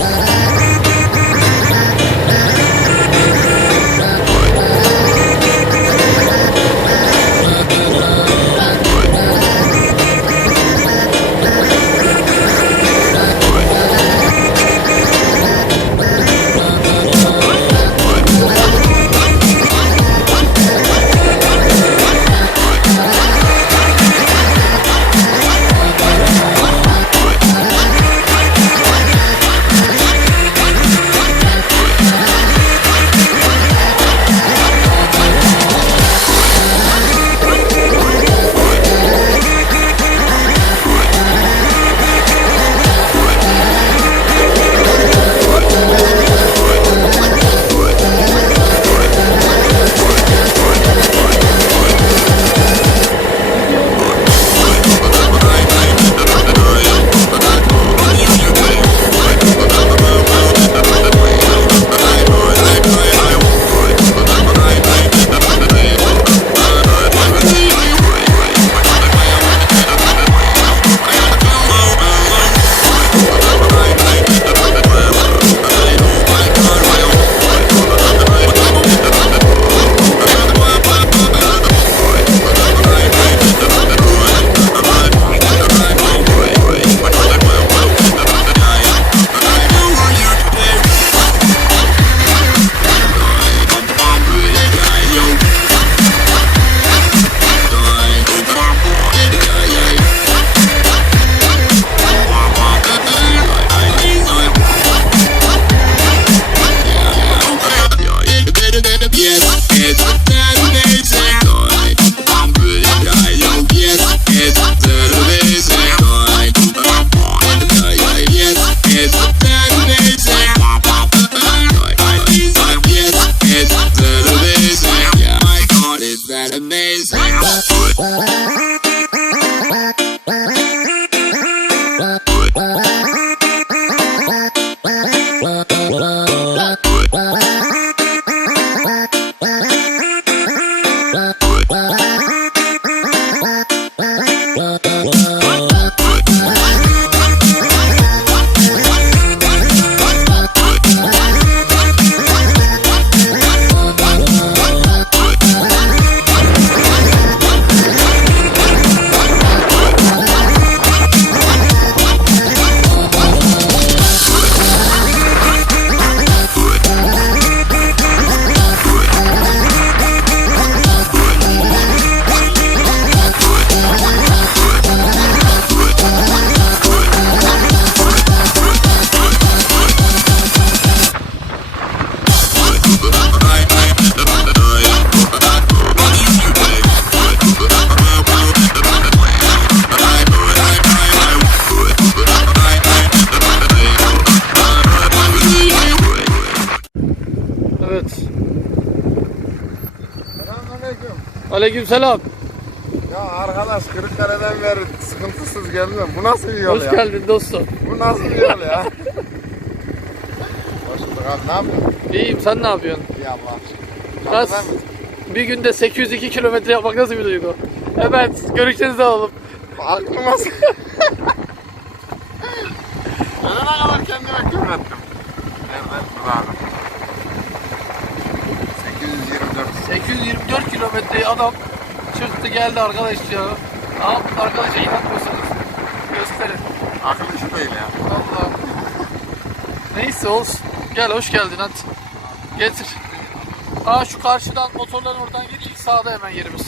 Bye. Evet. Selamünaleyküm. Aleykümselam. Ya arkadaş Kırıkkale'den beri sıkıntısız geldim. Bu nasıl bir yol Hoş ya? geldin dostum. Bu nasıl bir yol ya? Hoş bulduk abi ne yapıyorsun? İyiyim sen ne yapıyorsun? İyi Allah aşkına. Nasıl? Bir günde 802 kilometre yapmak nasıl bir duygu? Evet, görüşlerinizi alalım. Aklıma s- Ben ne kadar kendime küfrettim. Nerede? Dur abi. 824. 824 kilometreyi adam çıktı geldi arkadaş ya. Al arkadaşa inanmıyorsanız gösterin. Akıl işi değil ya. Vallahi. Neyse olsun. Gel hoş geldin hadi. Getir. Aa şu karşıdan motorların oradan ilk sağda hemen yerimiz.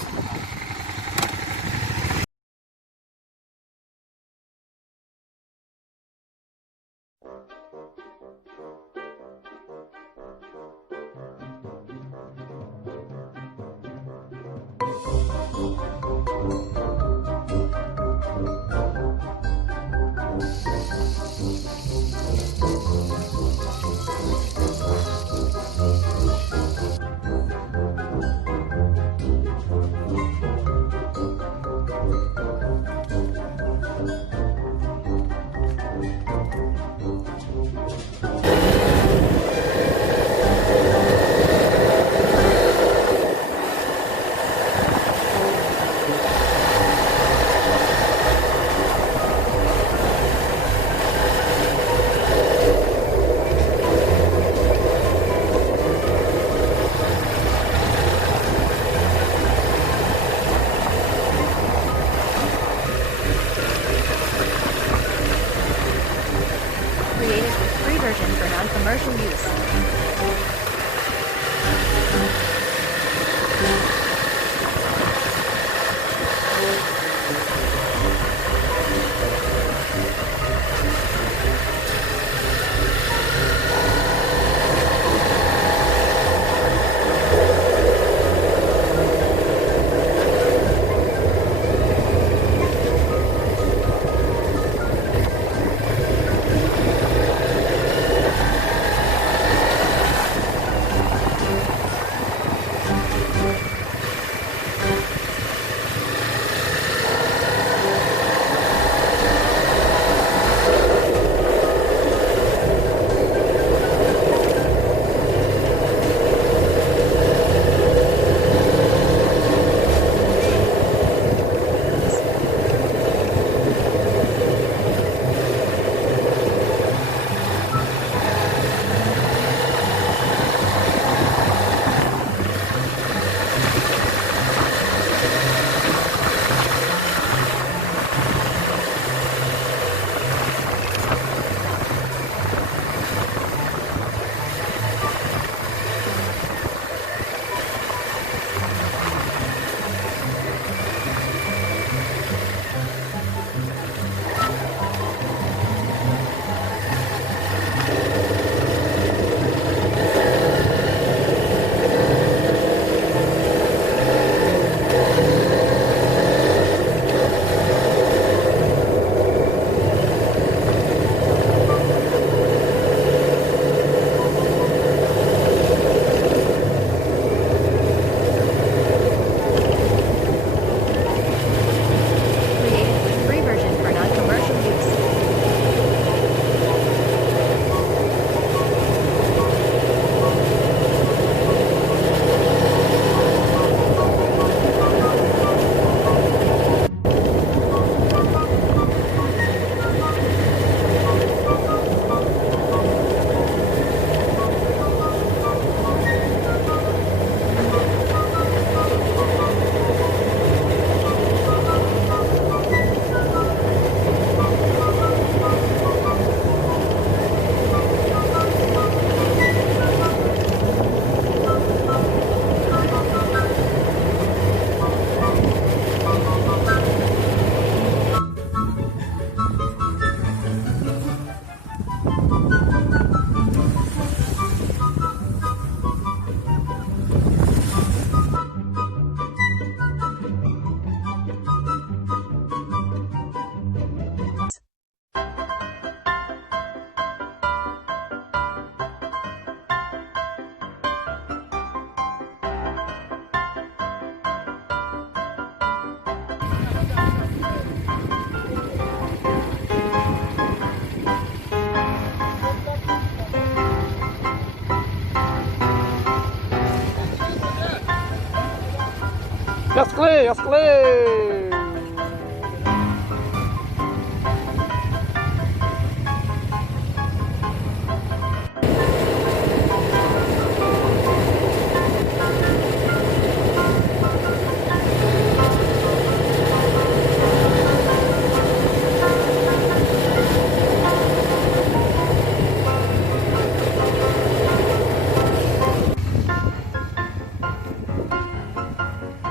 Asclay!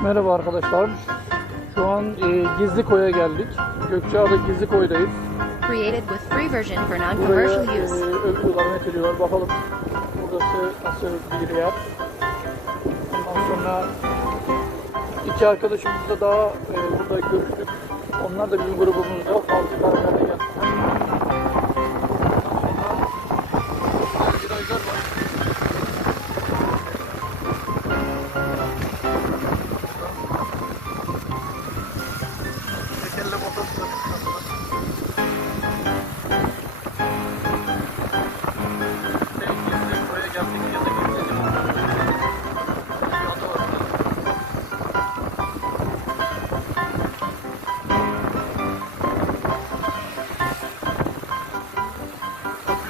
Merhaba arkadaşlar. Şu an e, Gizli Koy'a geldik. Gökçeada Gizli Koy'dayız. Created with free version for Buraya non-commercial e, use. övüyorlar, net ediyorlar. Bakalım burası nasıl bir yer. Ondan sonra iki arkadaşımızla daha e, burada görüştük. Onlar da bizim grubumuzda. Falcı Karamel'e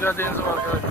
Çok güzel denizi var arkadaşlar.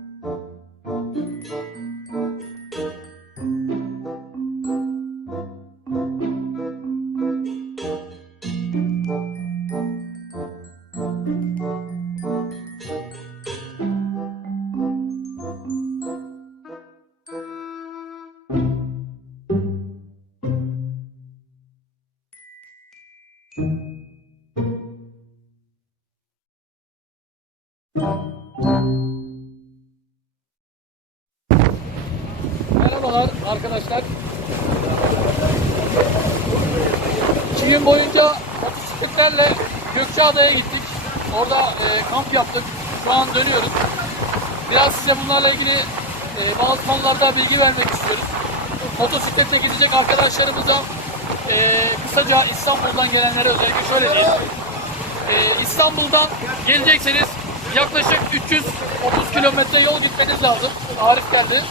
Motosikletlerle Gökçeada'ya gittik. Orada e, kamp yaptık. Şu an dönüyoruz. Biraz size bunlarla ilgili e, bazı konularda bilgi vermek istiyoruz. Motosikletle gidecek arkadaşlarımıza e, kısaca İstanbul'dan gelenlere özellikle şöyle diyeyim. E, İstanbul'dan gelecekseniz yaklaşık 330 kilometre yol gitmeniz lazım. Arif geldi.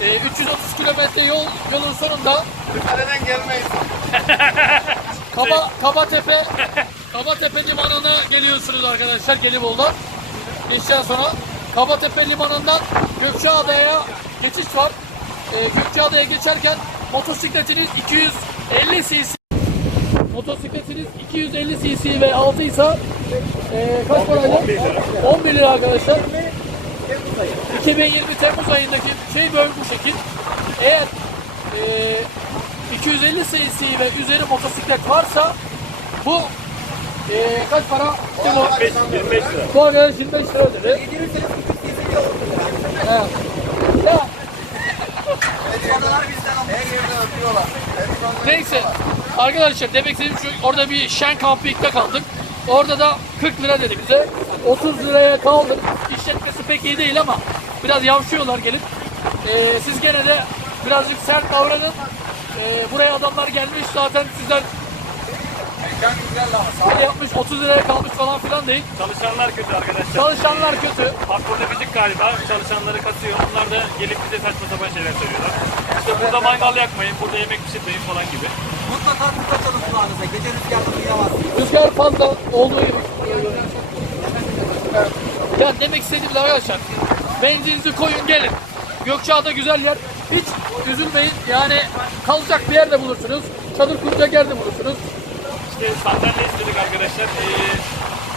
E, 330 kilometre yol yolun sonunda Kırıkkale'den gelmeyiz. Kaba, Kabatepe Kabatepe limanına geliyorsunuz arkadaşlar Gelibolu'dan. Geçten sonra Kabatepe limanından Gökçeada'ya geçiş var. Ee, Gökçeada'ya geçerken motosikletiniz 250 cc motosikletiniz 250 cc ve altı ise ee, kaç paraydı? 11 lira arkadaşlar. 2020 Temmuz ayındaki şey böyle bu şekil. Eğer ee, 250 cc ve üzeri motosiklet varsa bu ee, kaç para? İşte bu. 25 lira. Bu arkadaş 25 lira ödedi. Evet. Ya neyse arkadaşlar demek istediğim şu orada bir Şen Camping'de kaldık. Orada da 40 lira dedi bize. 30 liraya kaldık. İşletmesi pek iyi değil ama biraz yavşıyorlar gelip. Ee, siz gene de birazcık sert davranın. Ee, buraya adamlar gelmiş zaten sizden Mekan güzel ama. sağ yapmış 30 liraya kalmış falan filan değil. Çalışanlar kötü arkadaşlar. Çalışanlar kötü. Bak burada müzik galiba çalışanları kasıyor. Onlar da gelip bize saçma sapan şeyler söylüyorlar. İşte burada mangal yakmayın, burada yemek pişirmeyin falan gibi. Mutlaka tıka çalın kulağınıza. Gece rüzgarda duyamazsınız. Rüzgar fazla olduğu gibi. Ya demek istediğimiz arkadaşlar benzininizi koyun gelin. Gökçeada güzel yer. Hiç üzülmeyin. Yani kalacak bir yerde bulursunuz. Çadır kuracak yerde bulursunuz. İşte sandalye istedik arkadaşlar. Ee,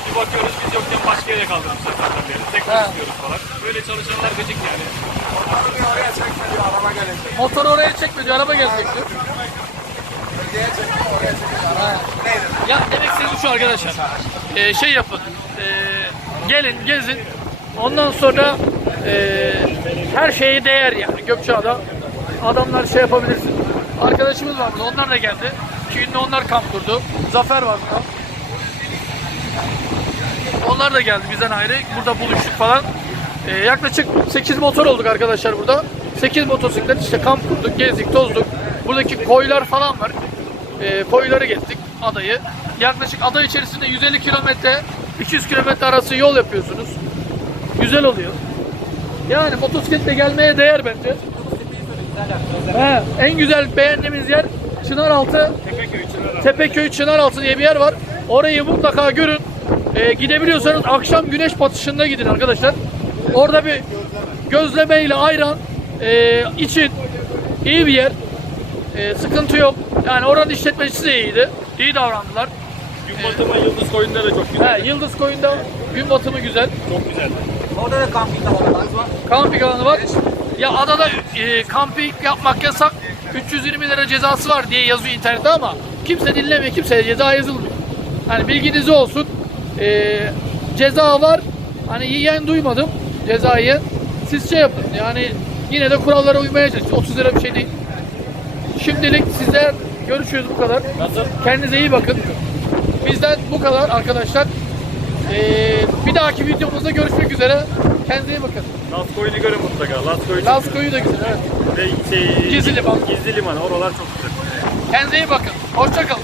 bir bakıyoruz biz yokken başka yere kaldırmışlar sandalyeleri. Tekrar He. istiyoruz falan. Böyle çalışanlar gıcık yani. Motoru oraya çekme diyor araba gelecek. Motor oraya çekme diyor. Araba gelecek diyor. Bölgeye çekme oraya çekme. Araba. Ya demek istediğim şu arkadaşlar. Ee, şey yapın. Ee, gelin gezin. Ondan sonra ee, her şeye değer yani Gökçeada. Adamlar şey yapabilirsin. Arkadaşımız var burada. Onlar da geldi. İki günde onlar kamp kurdu. Zafer var burada. Onlar da geldi bizden ayrı. Burada buluştuk falan. Ee, yaklaşık 8 motor olduk arkadaşlar burada. 8 motosiklet işte kamp kurduk, gezdik, tozduk. Buradaki koylar falan var. Ee, koyları gezdik adayı. Yaklaşık ada içerisinde 150 kilometre 200 kilometre arası yol yapıyorsunuz. Güzel oluyor. Yani motosikletle gelmeye değer bence. He, en güzel beğendiğimiz yer Çınaraltı Tepeköy, Çınar'a. Tepeköy Çınaraltı diye bir yer var. Orayı mutlaka görün. Ee, gidebiliyorsanız akşam güneş batışında gidin arkadaşlar. Orada bir gözleme ile ayran e, için iyi bir yer. E, sıkıntı yok. Yani oranın işletmecisi de iyiydi. İyi davrandılar. Gün batımı Yıldız Koyun'da da çok güzel. He, Yıldız Koyun'da gün batımı güzel. Çok güzel. Orada da kamping alanlarınız var. Kamping alanı var. Ya adada e, kamping yapmak yasak. 320 lira cezası var diye yazıyor internette ama kimse dinlemiyor. Kimseye ceza yazılmıyor. Hani bilginiz olsun. E, ceza var. Hani yiyen duymadım cezayı. Siz şey yapın. Yani yine de kurallara uymaya çalışın. 30 lira bir şey değil. Şimdilik sizler görüşürüz bu kadar. Nasıl? Kendinize iyi bakın. Bizden bu kadar arkadaşlar. E, bir dahaki videomuzda görüşmek üzere. Kendinize iyi bakın. Laz Koyun'u görün mutlaka. Laz Koyun çok Laz güzel. koyu da güzel evet. Ve şey, Gizli liman. Gizli liman. Oralar çok güzel. Kendinize iyi bakın. Hoşça kalın.